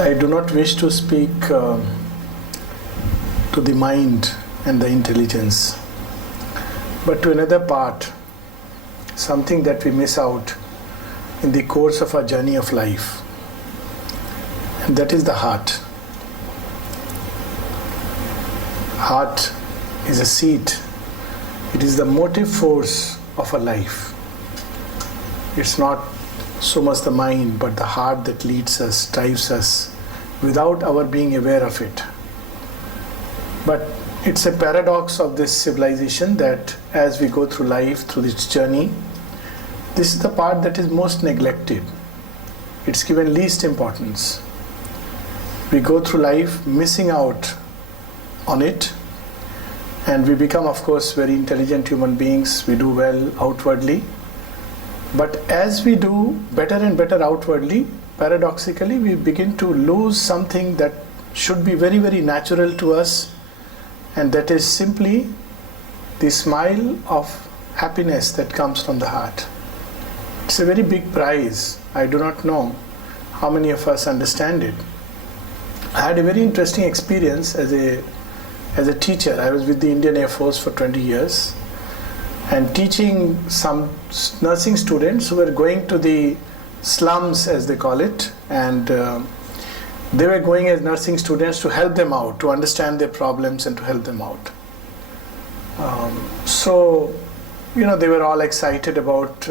I do not wish to speak to the mind and the intelligence, but to another part, something that we miss out in the course of our journey of life, and that is the heart. Heart is a seat. It is the motive force of a life. It's not so much the mind, but the heart that leads us, drives us, without our being aware of it. But it's a paradox of this civilization that as we go through life, through this journey, this is the part that is most neglected. It's given least importance. We go through life missing out on it, and we become, of course, very intelligent human beings. We do well outwardly. But as we do better and better outwardly, paradoxically, we begin to lose something that should be very, very natural to us, and that is simply the smile of happiness that comes from the heart. It's a very big prize. I do not know how many of us understand it. I had a very interesting experience as a teacher. I was with the Indian Air Force for 20 years and teaching some nursing students who were going to the slums, as they call it, and they were going as nursing students to help them out, to understand their problems and to help them out. So, they were all excited about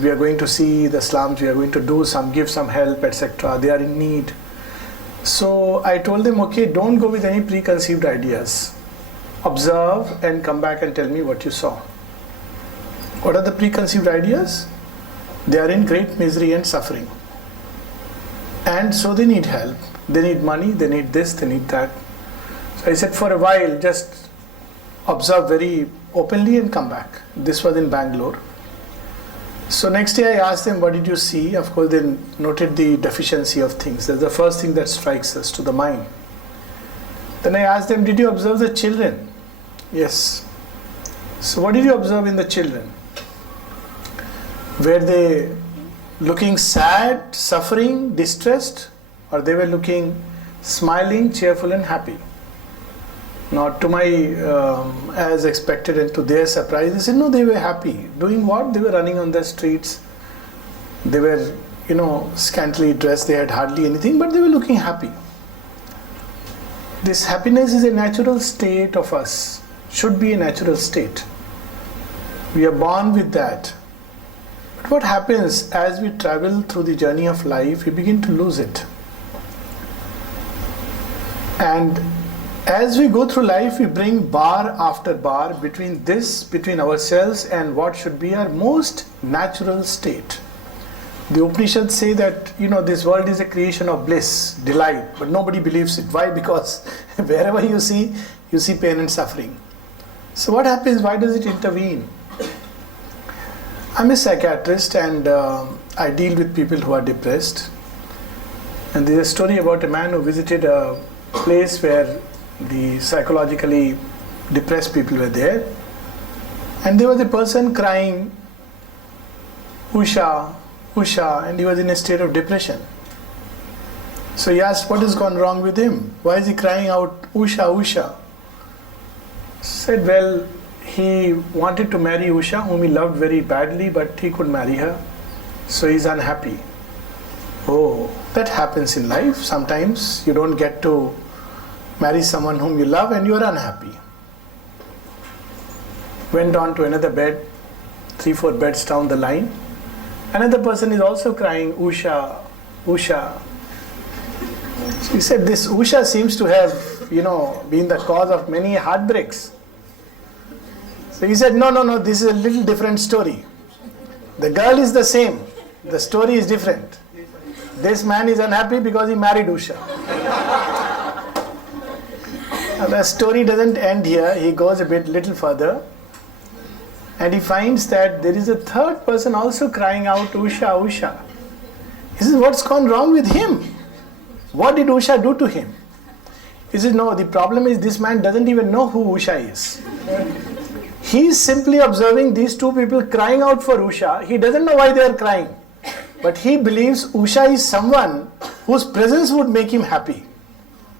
we are going to see the slums, we are going to give some help, etc. They are in need. So I told them, okay, don't go with any preconceived ideas. Observe and come back and tell me what you saw. What are the preconceived ideas? They are in great misery and suffering. And so they need help. They need money, they need this, they need that. So I said, for a while, just observe very openly and come back. This was in Bangalore. So next day I asked them, what did you see? Of course, they noted the deficiency of things. That's the first thing that strikes us to the mind. Then I asked them, did you observe the children? Yes. So what did you observe in the children? Were they looking sad, suffering, distressed, or they were looking smiling, cheerful and happy? Now, to my, as expected and to their surprise, they said, no, they were happy. Doing what? They were running on the streets. They were, scantily dressed. They had hardly anything, but they were looking happy. This happiness is a natural state of us, should be a natural state. We are born with that. But what happens as we travel through the journey of life, we begin to lose it. And as we go through life, we bring bar after bar between ourselves and what should be our most natural state. The Upanishads say that, this world is a creation of bliss, delight, but nobody believes it. Why? Because wherever you see pain and suffering. So what happens? Why does it intervene? I'm a psychiatrist and I deal with people who are depressed. And there's a story about a man who visited a place where the psychologically depressed people were there, and there was a person crying Usha, Usha, and he was in a state of depression. So he asked, what has gone wrong with him? Why is he crying out Usha, Usha? Said, well, he wanted to marry Usha, whom he loved very badly, but he could marry her, so he's unhappy. Oh, that happens in life. Sometimes you don't get to marry someone whom you love and you are unhappy. Went on to another bed, 3-4 beds down the line. Another person is also crying, Usha, Usha. So he said, this Usha seems to have, been the cause of many heartbreaks. So he said, no, this is a little different story. The girl is the same. The story is different. This man is unhappy because he married Usha. Now, the story doesn't end here. He goes a little further, and he finds that there is a third person also crying out, Usha, Usha. He says, what's gone wrong with him? What did Usha do to him? He says, no, the problem is this man doesn't even know who Usha is. He is simply observing these two people crying out for Usha. He doesn't know why they are crying. But he believes Usha is someone whose presence would make him happy.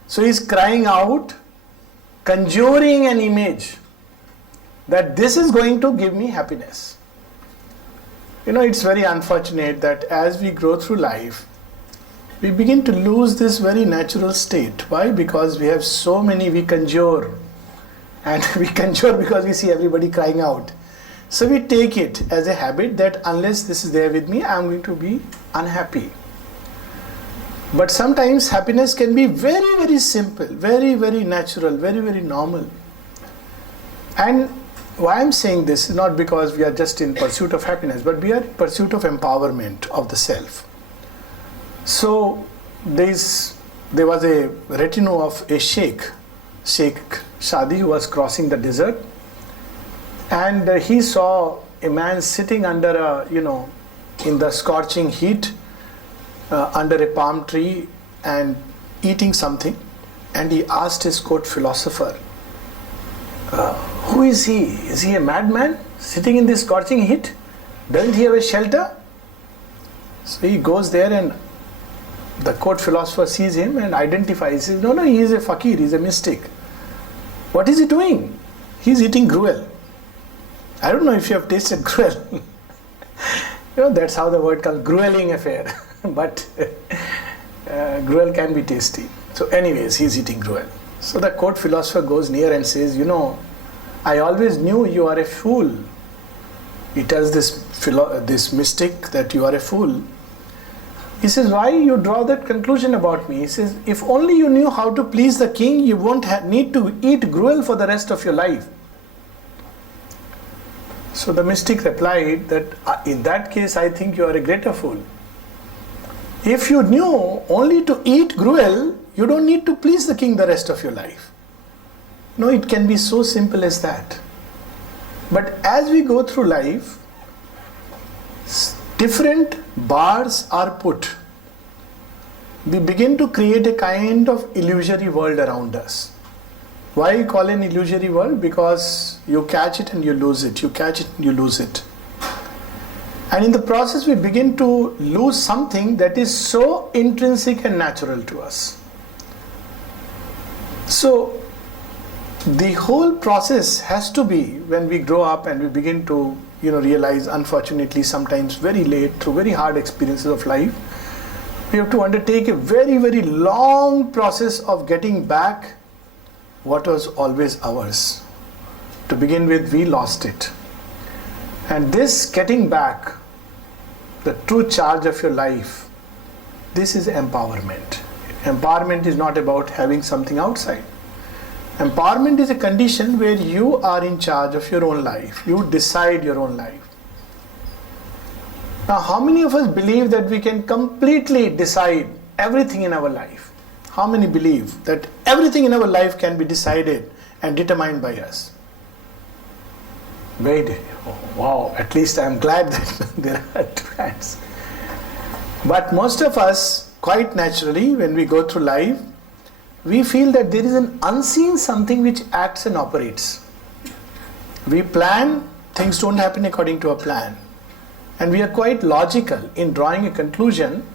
So he's crying out, conjuring an image that this is going to give me happiness. It's very unfortunate that as we grow through life, we begin to lose this very natural state. Why? Because we have so many, we conjure. And we conjure because we see everybody crying out. So we take it as a habit that unless this is there with me, I am going to be unhappy. But sometimes happiness can be very, very simple, very, very natural, very, very normal. And why I'm saying this is not because we are just in pursuit of happiness, but we are in pursuit of empowerment of the self. So there was a retinue of a Sheikh Shadi, who was crossing the desert, and he saw a man sitting under in the scorching heat under a palm tree and eating something, and he asked his court philosopher, who is he? Is he a madman sitting in this scorching heat? Doesn't he have a shelter? So he goes there, and the court philosopher sees him and identifies. He says, no, he is a fakir, he is a mystic. What is he doing? He is eating gruel. I don't know if you have tasted gruel. That's how the word comes, grueling affair. But gruel can be tasty. So anyways, he is eating gruel. So the court philosopher goes near and says, I always knew you are a fool. He tells this mystic that you are a fool. He says, why you draw that conclusion about me? He says, if only you knew how to please the king, you won't need to eat gruel for the rest of your life. So the mystic replied that in that case, I think you are a greater fool. If you knew only to eat gruel, you don't need to please the king the rest of your life. No, it can be so simple as that. But as we go through life, different bars are put. We begin to create a kind of illusory world around us. Why you call it an illusory world? Because you catch it and you lose it. You catch it and you lose it. And in the process, we begin to lose something that is so intrinsic and natural to us. So the whole process has to be, when we grow up and we begin to realize, unfortunately sometimes very late, through very hard experiences of life, we have to undertake a very, very long process of getting back what was always ours. To begin with, we lost it. And this getting back the true charge of your life, this is empowerment. Empowerment is not about having something outside. Empowerment is a condition where you are in charge of your own life. You decide your own life. Now, how many of us believe that we can completely decide everything in our life? How many believe that everything in our life can be decided and determined by us? Wait, wow, at least I am glad that there are two hands. But most of us, quite naturally, when we go through life, we feel that there is an unseen something which acts and operates. We plan, things don't happen according to a plan. And we are quite logical in drawing a conclusion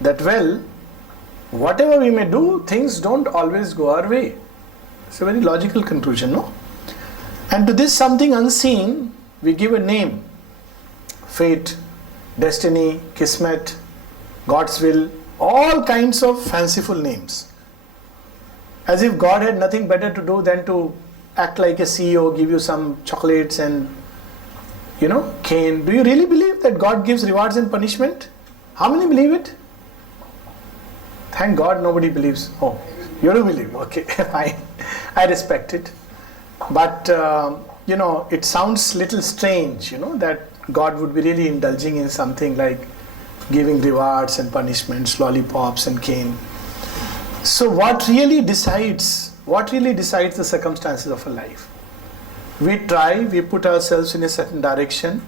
that, well, whatever we may do, things don't always go our way. It's a very logical conclusion, no? And to this something unseen, we give a name. Fate, destiny, kismet, God's will, all kinds of fanciful names. As if God had nothing better to do than to act like a CEO, give you some chocolates and, cane. Do you really believe that God gives rewards and punishment? How many believe it? Thank God nobody believes. Oh, you do believe. Okay, fine. I respect it. But, it sounds little strange, that God would be really indulging in something like giving rewards and punishments, lollipops and cane. So what really decides the circumstances of a life? We try, we put ourselves in a certain direction.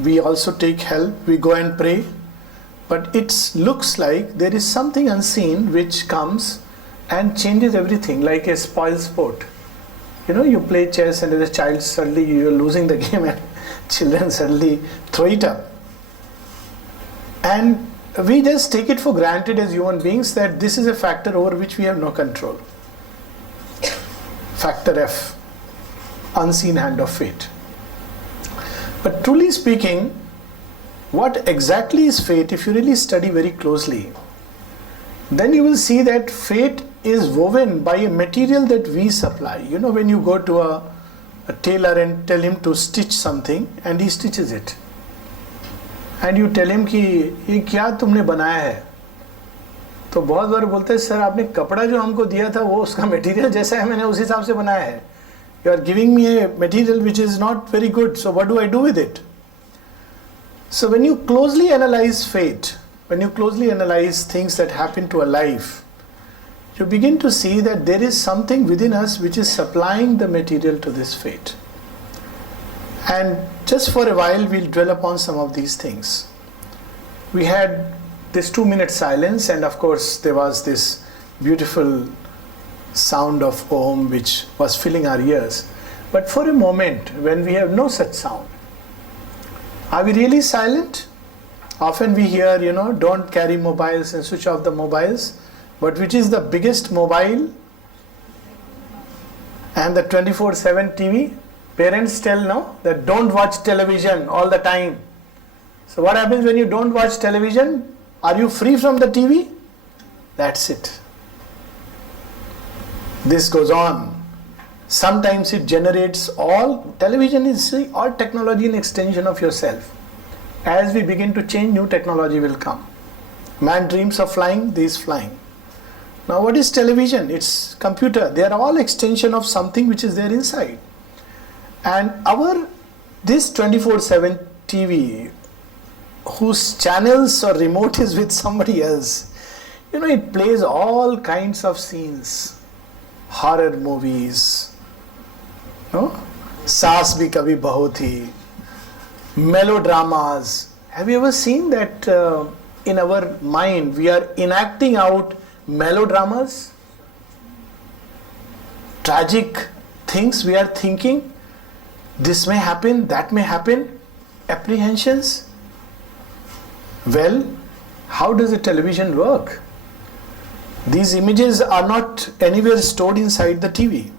We also take help, we go and pray. But it looks like there is something unseen which comes and changes everything, like a spoil sport. You play chess and as a child suddenly you're losing the game and children suddenly throw it up. And we just take it for granted as human beings that this is a factor over which we have no control. Factor F, unseen hand of fate. But truly speaking, what exactly is fate? If you really study very closely, then you will see that fate is woven by a material that we supply. You know, when you go to a tailor and tell him to stitch something and he stitches it, and you tell him कि ये क्या तुमने बनाया है, तो बहुत बार बोलते हैं सर आपने कपड़ा जो हमको दिया था वो उसका मटेरियल जैसा है, मैंने उस हिसाब से बनाया है. You are giving me a material which is not very good, so what do I do with it? So when you closely analyze fate, when you closely analyze things that happen to a life, you begin to see that there is something within us which is supplying the material to this fate. And just for a while we'll dwell upon some of these things. We had this 2-minute silence, and of course there was this beautiful sound of Om which was filling our ears. But for a moment when we have no such sound, are we really silent? Often we hear, don't carry mobiles and switch off the mobiles. But which is the biggest mobile and the 24/7 TV? Parents tell now that don't watch television all the time. So what happens when you don't watch television? Are you free from the TV? That's it. This goes on. Sometimes it generates television is all technology and extension of yourself. As we begin to change, new technology will come. Man dreams of flying, this flying. Now what is television? It's computer. They are all extension of something which is there inside. And this 24/7 TV, whose channels or remote is with somebody else, it plays all kinds of scenes. Horror movies, Saas Bhi Kabhi Bahu Thi, melodramas. Have you ever seen that in our mind we are enacting out melodramas? Tragic things we are thinking, this may happen, that may happen, apprehensions. Well, how does a television work? These images are not anywhere stored inside the TV.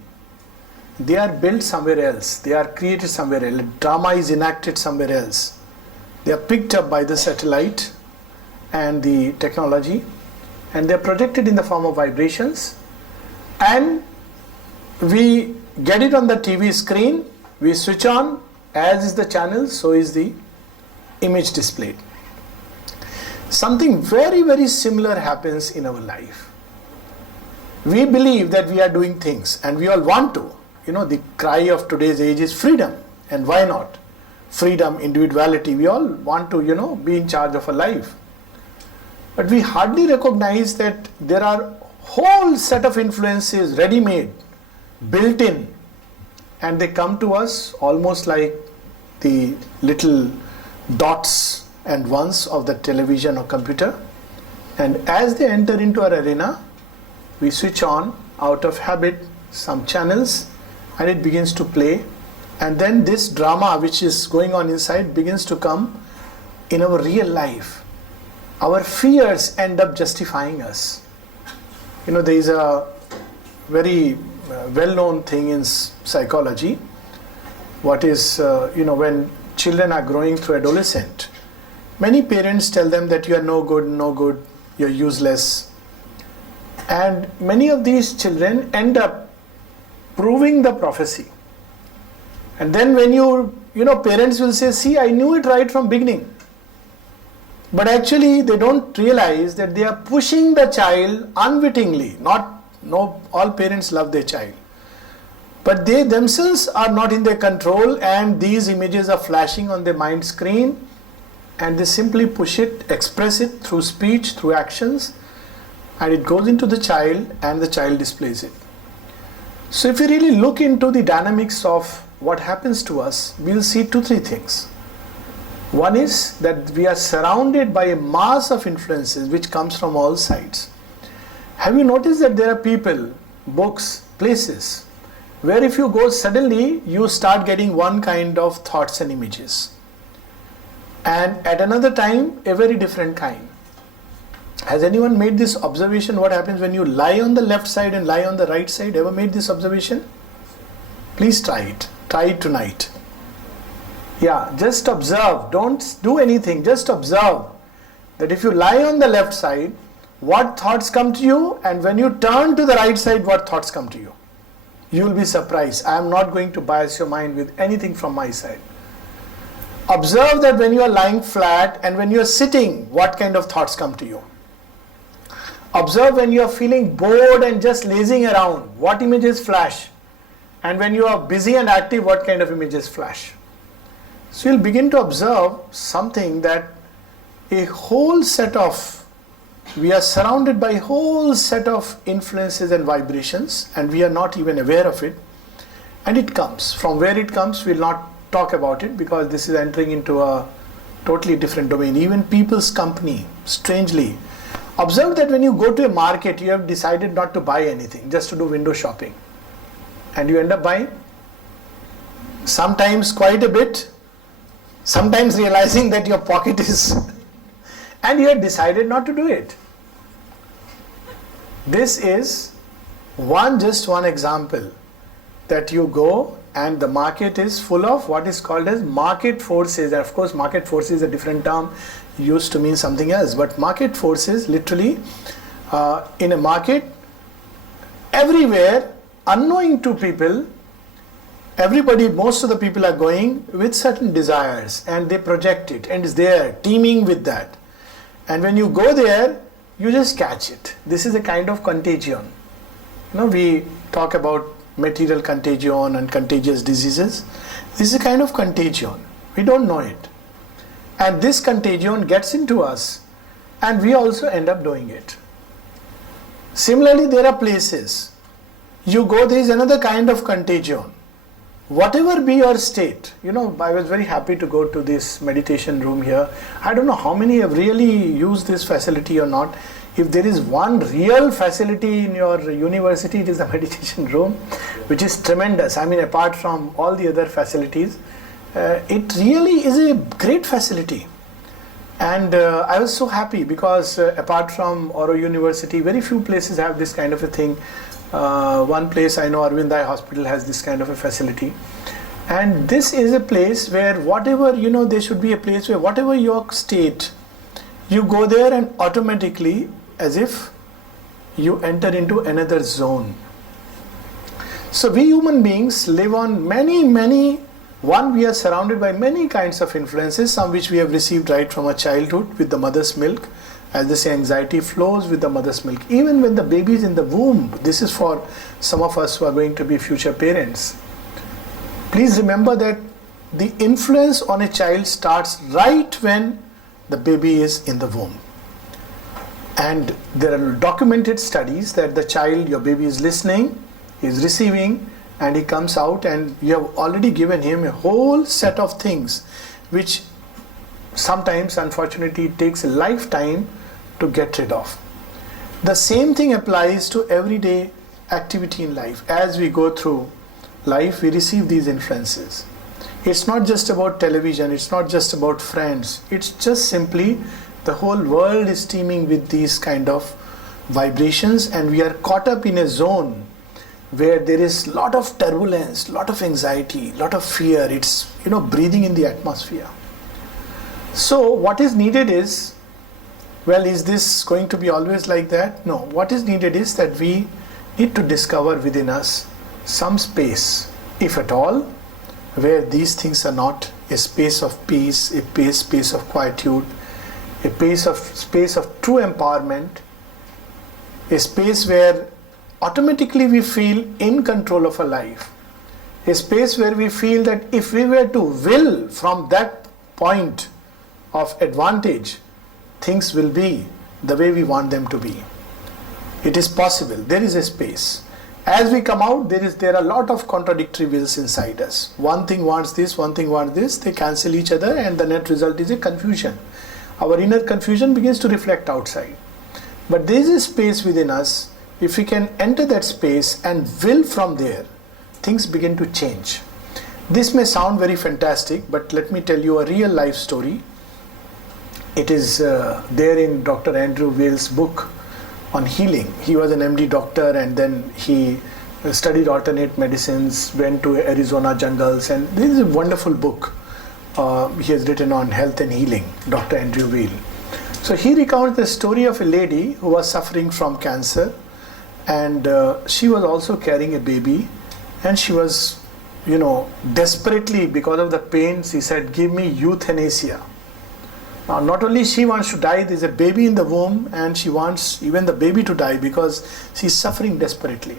They are built somewhere else. They are created somewhere else. Drama is enacted somewhere else. They are picked up by the satellite and the technology, and they are projected in the form of vibrations, and we get it on the TV screen. We switch on, as is the channel, so is the image displayed. Something very, very similar happens in our life. We believe that we are doing things, and we all want to. The cry of today's age is freedom, and why not? Freedom, individuality, we all want to, be in charge of our life. But we hardly recognize that there are whole set of influences ready-made, built in, and they come to us almost like the little dots and ones of the television or computer. And as they enter into our arena, we switch on out of habit some channels, and it begins to play. And then this drama which is going on inside begins to come in our real life. Our fears end up justifying us. There is a very well-known thing in psychology. What is, when children are growing through adolescent, many parents tell them that you are no good, you're useless. And many of these children end up proving the prophecy. And then when parents will say, see, I knew it right from beginning. But actually they don't realize that they are pushing the child unwittingly. All parents love their child, but they themselves are not in their control, and these images are flashing on their mind screen, and they simply push it, express it through speech, through actions, and it goes into the child, and the child displays it. So if we really look into the dynamics of what happens to us, we'll see 2-3 things. One is that we are surrounded by a mass of influences which comes from all sides. Have you noticed that there are people, books, places where if you go suddenly you start getting one kind of thoughts and images, and at another time a very different kind. Has anyone made this observation? What happens when you lie on the left side and lie on the right side? Ever made this observation? Please try it. Try it tonight. Yeah, just observe. Don't do anything. Just observe that if you lie on the left side, what thoughts come to you, and when you turn to the right side, what thoughts come to you. You will be surprised. I am not going to bias your mind with anything from my side. Observe that when you are lying flat and when you are sitting, what kind of thoughts come to you. Observe when you are feeling bored and just lazing around, what images flash. And when you are busy and active, what kind of images flash. So you'll begin to observe something, that a whole set of, we are surrounded by a whole set of influences and vibrations, and we are not even aware of it. And it comes. From where it comes, we'll not talk about it, because this is entering into a totally different domain. Even people's company, strangely. Observe that when you go to a market, you have decided not to buy anything, just to do window shopping. And you end up buying. Sometimes quite a bit. Sometimes realizing that your pocket is and you have decided not to do it. This is just one example, that you go and the market is full of what is called as market forces. And of course, market forces is a different term, used to mean something else, but market forces, literally in a market, everywhere, unknowing to people, everybody, most of the people are going with certain desires, and they project it, and it's there, teeming with that. And when you go there, you just catch it. This is a kind of contagion. We talk about material contagion and contagious diseases. This is a kind of contagion. We don't know it. And this contagion gets into us, and we also end up doing it. Similarly, there are places. You go, there is another kind of contagion. Whatever be your state, I was very happy to go to this meditation room here. I don't know how many have really used this facility or not. If there is one real facility in your university, it is the meditation room, which is tremendous. I mean, apart from all the other facilities, it really is a great facility. And I was so happy, because apart from Oro University, very few places have this kind of a thing. One place I know, Arvind Eye Hospital, has this kind of a facility. And this is a place where whatever, there should be a place where whatever your state, you go there and automatically, as if you enter into another zone. So we human beings live on many, we are surrounded by many kinds of influences, some which we have received right from our childhood with the mother's milk. As they say, anxiety flows with the mother's milk. Even when the baby is in the womb, this is for some of us who are going to be future parents. Please remember that the influence on a child starts right when the baby is in the womb. And there are documented studies that the child, your baby, is listening, is receiving, and he comes out, and you have already given him a whole set of things which sometimes, unfortunately, it takes a lifetime to get rid of. The same thing applies to everyday activity in life. As we go through life, we receive these influences. It's not just about television, it's not just about friends, it's just simply the whole world is teeming with these kind of vibrations, and we are caught up in a zone where there is lot of turbulence, lot of anxiety, lot of fear. It's breathing in the atmosphere. So what is needed is, is this going to be always like that? No. What is needed is that we need to discover within us some space, if at all, where these things are not, a space of peace, a space of quietude, a space of true empowerment, a space where automatically we feel in control of our life, a space where we feel that if we were to will from that point of advantage, things will be the way we want them to be. It is possible. There is a space. As we come out, there are a lot of contradictory wills inside us. One thing wants this, one thing wants this. They cancel each other, and the net result is a confusion. Our inner confusion begins to reflect outside. But there is a space within us. If we can enter that space and will from there, things begin to change. This may sound very fantastic, but let me tell you a real life story. It is there in Dr. Andrew Weil's book on healing. He was an MD doctor, and then he studied alternate medicines, went to Arizona jungles, and this is a wonderful book he has written on health and healing, Dr. Andrew Weil. So he recounts the story of a lady who was suffering from cancer, and she was also carrying a baby, and she was, desperately, because of the pain, she said, "Give me euthanasia." Now, not only she wants to die, there's a baby in the womb, and she wants even the baby to die because she's suffering desperately.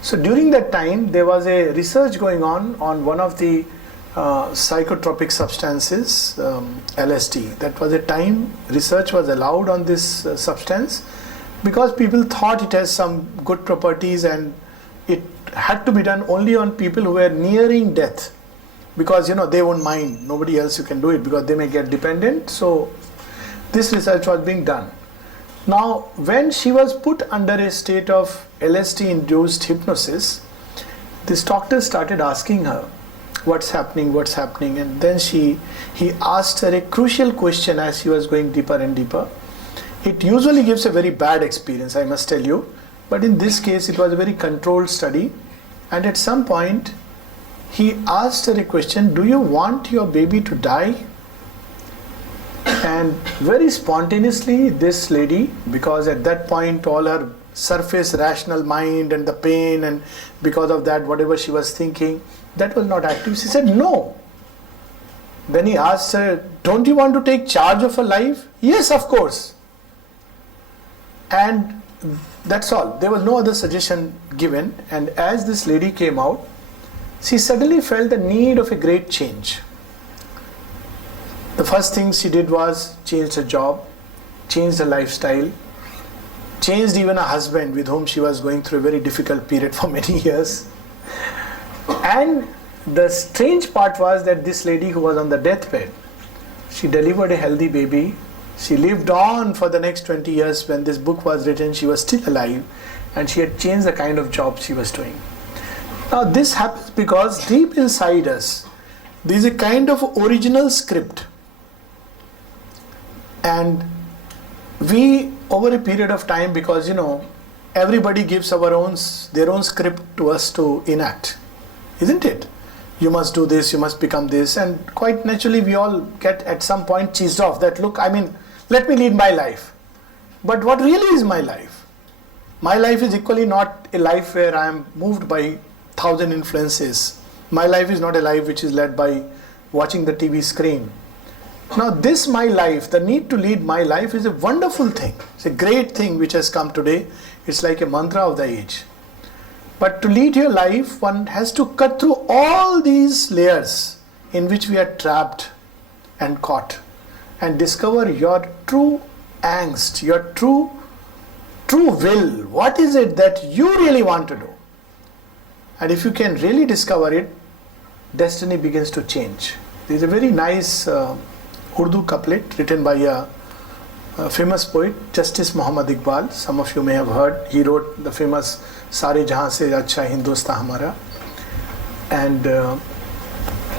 So during that time, there was a research going on one of the psychotropic substances, LSD. That was a time research was allowed on this substance because people thought it has some good properties, and it had to be done only on people who were nearing death, because they won't mind, nobody else you can do it because they may get dependent. So this research was being done. Now when she was put under a state of LSD induced hypnosis, this doctor started asking her what's happening, and then he asked her a crucial question as she was going deeper and deeper. It usually gives a very bad experience, I must tell you, but in this case it was a very controlled study, and at some point he asked her a question, "Do you want your baby to die?" And very spontaneously this lady, because at that point all her surface rational mind and the pain, and because of that whatever she was thinking, that was not active, she said no. Then he asked her, "Don't you want to take charge of her life?" "Yes, of course." And that's all. There was no other suggestion given. And as this lady came out, she suddenly felt the need of a great change. The first thing she did was changed her job, changed her lifestyle, changed even her husband, with whom she was going through a very difficult period for many years. And the strange part was that this lady who was on the deathbed, she delivered a healthy baby. She lived on for the next 20 years. When this book was written, she was still alive, and she had changed the kind of job she was doing. Now this happens because deep inside us, there is a kind of original script, and we, over a period of time, because everybody gives their own script to us to enact, isn't it? You must do this, you must become this, and quite naturally we all get at some point cheesed off that, look, let me lead my life. But what really is my life? My life is equally not a life where I am moved by 1,000 influences. My life is not a life which is led by watching the TV screen. Now this my life, the need to lead my life, is a wonderful thing. It's a great thing which has come today. It's like a mantra of the age. But to lead your life, one has to cut through all these layers in which we are trapped and caught, and discover your true angst, your true will. What is it that you really want to do? And if you can really discover it, destiny begins to change. There is a very nice Urdu couplet written by a famous poet, Justice Muhammad Iqbal. Some of you may have heard. He wrote the famous Sare Jahan Se Acha Hindustan Hamara. And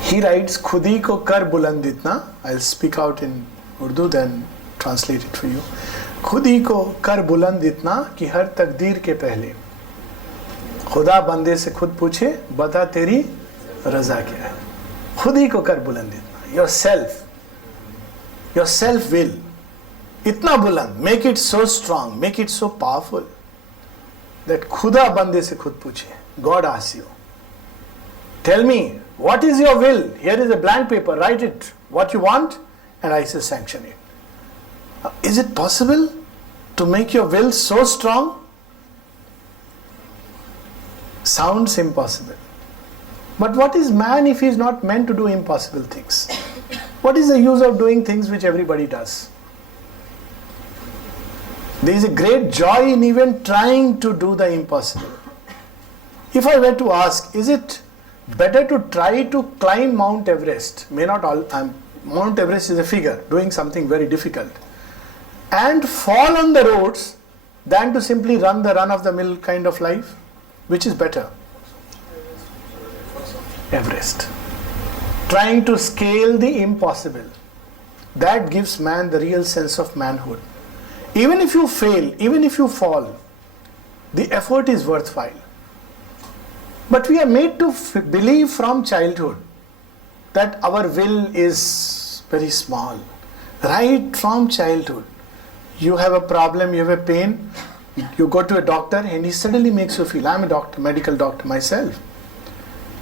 he writes, "Khudi ko kar buland itna." I'll speak out in Urdu, then translate it for you. "Khudi ko kar buland itna ki har takdeer ke pehle खुदा बंदे से खुद पूछे बता तेरी रजा क्या है." खुद ही को कर बुलंद इतना, your self will, इतना बुलंद, make it so strong, make it so powerful that खुदा बंदे से खुद पूछे, God asks you, tell me, what is your will? Here is a blank paper, write it, what you want, and I say sanction it. Is it possible to make your will so strong? Sounds impossible. But what is man if he is not meant to do impossible things? What is the use of doing things which everybody does? There is a great joy in even trying to do the impossible. If I were to ask, is it better to try to climb Mount Everest? Mount Everest is a figure, doing something very difficult, and fall on the roads than to simply run the run-of-the-mill kind of life? Which is better? Everest. Trying to scale the impossible. That gives man the real sense of manhood. Even if you fail, even if you fall, the effort is worthwhile. But we are made to believe from childhood that our will is very small. Right from childhood. You have a problem, you have a pain, you go to a doctor and he suddenly makes you feel, I'm a doctor, medical doctor myself.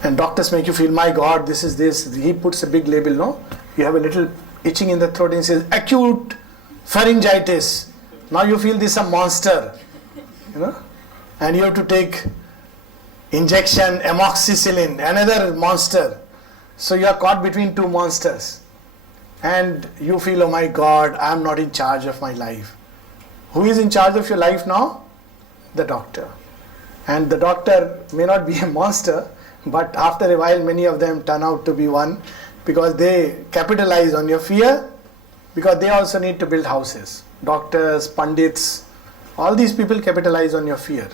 And doctors make you feel, my God, this is this. He puts a big label, no? You have a little itching in the throat and he says, acute pharyngitis. Now you feel this is a monster. You know? And you have to take injection, amoxicillin, another monster. So you are caught between two monsters. And you feel, oh my God, I am not in charge of my life. Who is in charge of your life now? The doctor. And the doctor may not be a monster, but after a while many of them turn out to be one, because they capitalize on your fear, because they also need to build houses. Doctors, pundits, all these people capitalize on your fear.